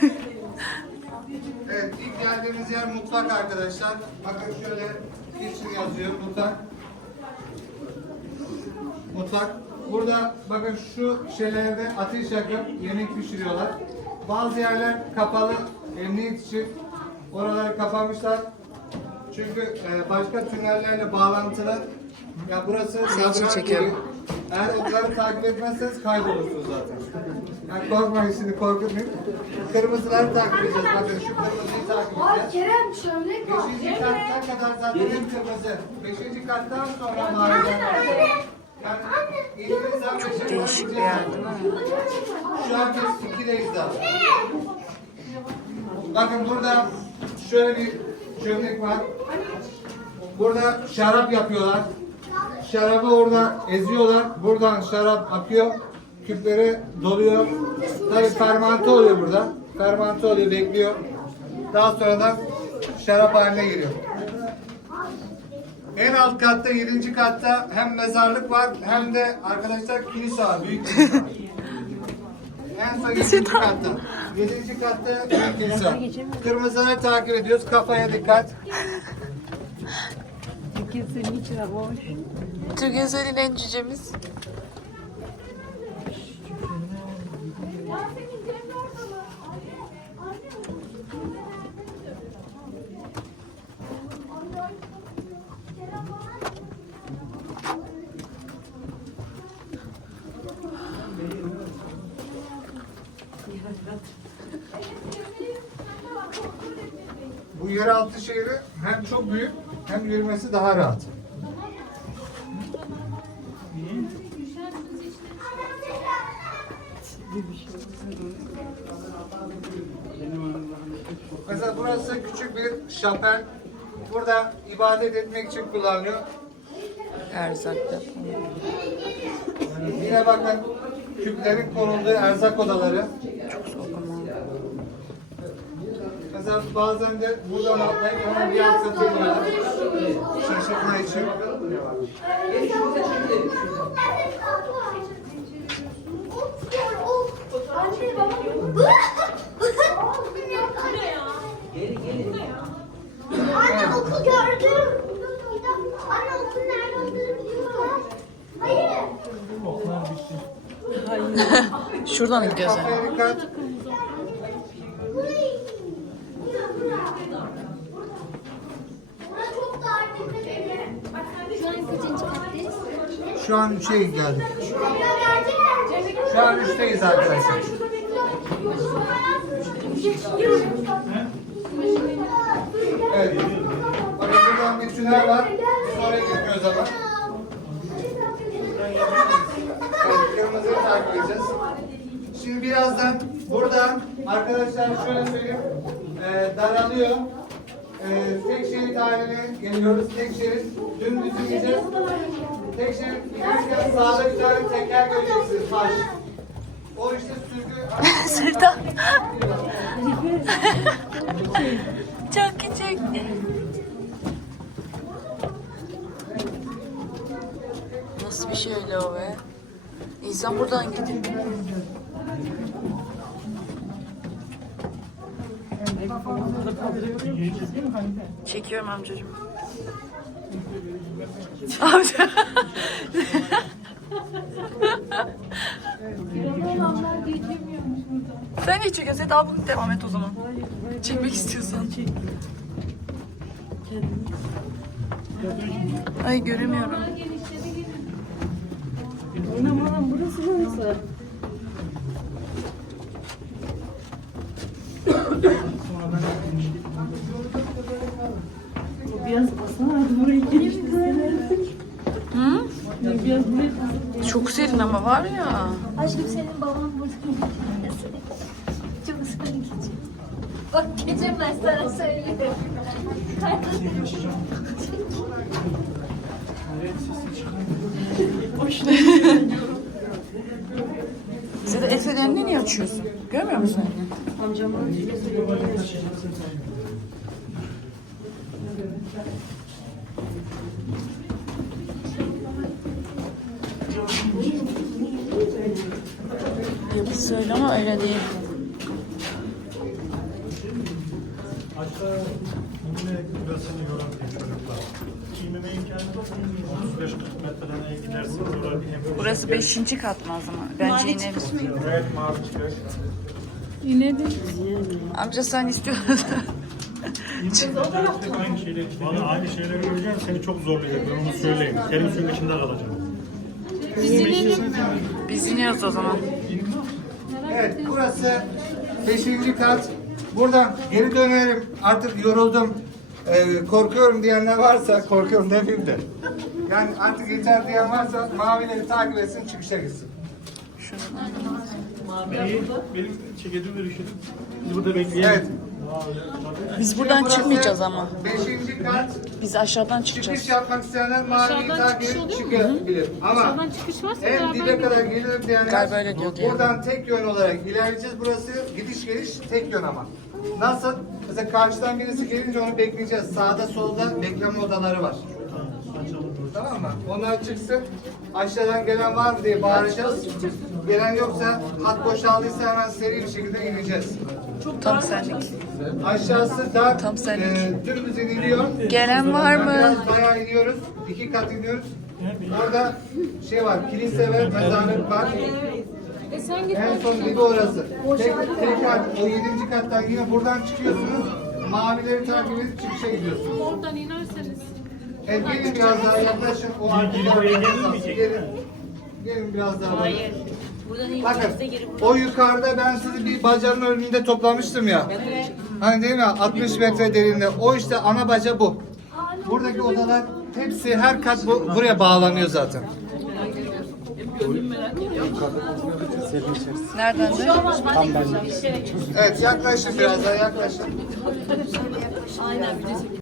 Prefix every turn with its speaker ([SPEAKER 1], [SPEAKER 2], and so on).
[SPEAKER 1] evet ilk geldiğimiz yer mutfak arkadaşlar. Bakın şöyle kitchen yazıyor mutfak. Mutfak. Burada bakın şu şeylerde ateş yakıp yemek pişiriyorlar. Bazı yerler kapalı emniyet için. Oraları kapamışlar. Çünkü e, başka tünellerle bağlantılı. Ya burası labirent
[SPEAKER 2] çekiyorum.
[SPEAKER 1] Eğer okları takip etmezseniz kaybolursunuz zaten. Yani korkmayın şimdi korkutmayın. Kırmızıları takip edeceğiz. Bakın şu kırmızıyı takip
[SPEAKER 3] Ay
[SPEAKER 1] edeceğiz.
[SPEAKER 3] Kerem çömlek var.
[SPEAKER 1] Beşinci katta kadar zaten hep kırmızı. Beşinci kattan sonra var. Yani elimizden
[SPEAKER 2] Çok değişik bir yer değil mi?
[SPEAKER 1] Şu an biz ikideyiz daha. Bakın burada şöyle bir çömlek var. Burada şarap yapıyorlar. Şarabı orada eziyorlar. Buradan şarap akıyor. Küplere doluyor. Tabii fermante oluyor burada. Fermante oluyor, bekliyor. Daha sonradan şarap haline geliyor. En alt katta, yedinci katta hem mezarlık var hem de arkadaşlar kilise var. Büyük kilise var. En son yedinci katta. Yedinci katta büyük kilise. Kırmızıları takip ediyoruz. Kafaya dikkat.
[SPEAKER 4] Kimsenin içine boş.
[SPEAKER 2] Türküsel'in en cücemiz.
[SPEAKER 1] Bu yeraltı şehri hem çok büyük hem yürümesi daha rahat. Mesela burası küçük bir şapel. Burada ibadet etmek için kullanılıyor.
[SPEAKER 2] Erzak depo.
[SPEAKER 1] Yine bakın küplerin konulduğu erzak odaları. Mesela bazen de buradan atlayıp hemen bir alt kata iniyorlar. Şaşırtma için.
[SPEAKER 3] Anne baba. Anne oku gördüm. Anne okul nerede olduğunu biliyorum. Hayır.
[SPEAKER 2] Şuradan gidiyoruz yani.
[SPEAKER 1] Kafaya dikkat.
[SPEAKER 3] Burası çok dar dikkat edin. Şu an kaçıncı kattayız?
[SPEAKER 1] Şu an 3'e geldik.
[SPEAKER 3] Gerçekten.
[SPEAKER 1] Şu an 3'teyiz arkadaşlar. Evet. Bakın buradan bir tünel var. Oraya gitmiyoruz ama. Evet, kırmızıyı takip edeceğiz. Şimdi birazdan buradan arkadaşlar şöyle söyleyeyim. E, daralıyor. E, tek şerit haline geliyoruz. Tek şerit. Dümdüz gideceğiz. Tek şerit giderken sağda bir tane teker göreceksiniz. Taş. O işte sürgü.
[SPEAKER 2] Sırttan. Çok küçük. Nasıl bir şey öyle o be? İnsan buradan gidiyor. Çekiyorum amcacığım. Amca. Sen niye çekiyorsun? Daha bunu devam et o zaman. Çekmek istiyorsan. Ay göremiyorum.
[SPEAKER 4] Anam burası nasıl? Biraz basana burayı geliştirseler.
[SPEAKER 2] Hı?
[SPEAKER 4] Biraz buraya
[SPEAKER 2] Çok serin ama var ya.
[SPEAKER 3] Aşkım senin baban burada. Çok sana geçiyor. Bak gece ben sana söylüyorum.
[SPEAKER 2] Sen de el fenerini niye açıyorsun? Görmüyor musun?
[SPEAKER 4] amcamın
[SPEAKER 2] Yapısı Orası öyle ama öyle değil.
[SPEAKER 5] Hatta yine burasını yoran bir çocuklar. İnmeme imkanı yok. 35 metreden gidersiniz. Orada bir
[SPEAKER 2] Burası beşinci kat mı o zaman? Bence inelim.
[SPEAKER 5] Evet mavi çıkıyor.
[SPEAKER 2] Amca sen istiyorsun.
[SPEAKER 5] aynı şeyleri Bana aynı şeyleri göreceksin seni çok zorlayacak ben onu söyleyeyim. Senin suyun içinde kalacağım.
[SPEAKER 2] Biz iniyoruz o zaman.
[SPEAKER 1] Evet burası 5. kat. Buradan geri dönerim. Artık yoruldum. Ee, korkuyorum diyenler varsa korkuyorum demeyeyim de. Yani artık yeter diyen varsa mavileri takip etsin çıkışa gitsin.
[SPEAKER 5] İyi, benim çekeceğim bir işim. Biz burada bekleyelim.
[SPEAKER 1] Evet.
[SPEAKER 2] Biz buradan
[SPEAKER 1] Burası
[SPEAKER 2] çıkmayacağız ama.
[SPEAKER 1] 5. kat.
[SPEAKER 2] Biz aşağıdan çıkacağız.
[SPEAKER 1] Çıkış yapmak isteyenler maviyi takip edip çıkabilir. Ama
[SPEAKER 3] Aşağıdan çıkış varsa
[SPEAKER 1] en dibe kadar gelirim diyenler
[SPEAKER 2] Galiba öyle diyor diye.
[SPEAKER 1] buradan tek yön olarak ilerleyeceğiz. Burası gidiş geliş tek yön ama. Nasıl? Mesela karşıdan birisi gelince onu bekleyeceğiz. Sağda solda bekleme odaları var. Tamam mı? Onlar çıksın. Aşağıdan gelen var mı diye bağıracağız. Gelen yoksa hat boşaldıysa hemen seri bir şekilde ineceğiz.
[SPEAKER 2] Tam senlik.
[SPEAKER 1] Aşağısı dar,
[SPEAKER 2] Tam senlik.
[SPEAKER 1] e, dümdüz iniliyor.
[SPEAKER 2] Gelen var mı?
[SPEAKER 1] Biraz bayağı iniyoruz. İki kat iniyoruz. Orada şey var, kilise ve mezarlık var.
[SPEAKER 3] E sen git.
[SPEAKER 1] En son dibi orası. Tek, tekrar o yedinci kattan yine buradan çıkıyorsunuz. Mavileri takip edip çıkışa gidiyorsunuz.
[SPEAKER 3] Oradan inerseniz.
[SPEAKER 1] Evet, gelin biraz daha yaklaşın. O arkadan gelin. Gelin biraz daha. Hayır. Bakın o yukarıda ben sizi bir bacanın önünde toplamıştım ya. Hani değil mi 60 metre derinliğinde. O işte ana baca bu. Buradaki odalar hepsi her kat bu, buraya bağlanıyor zaten.
[SPEAKER 2] Nereden de?
[SPEAKER 1] Evet yaklaşın biraz daha yaklaşın.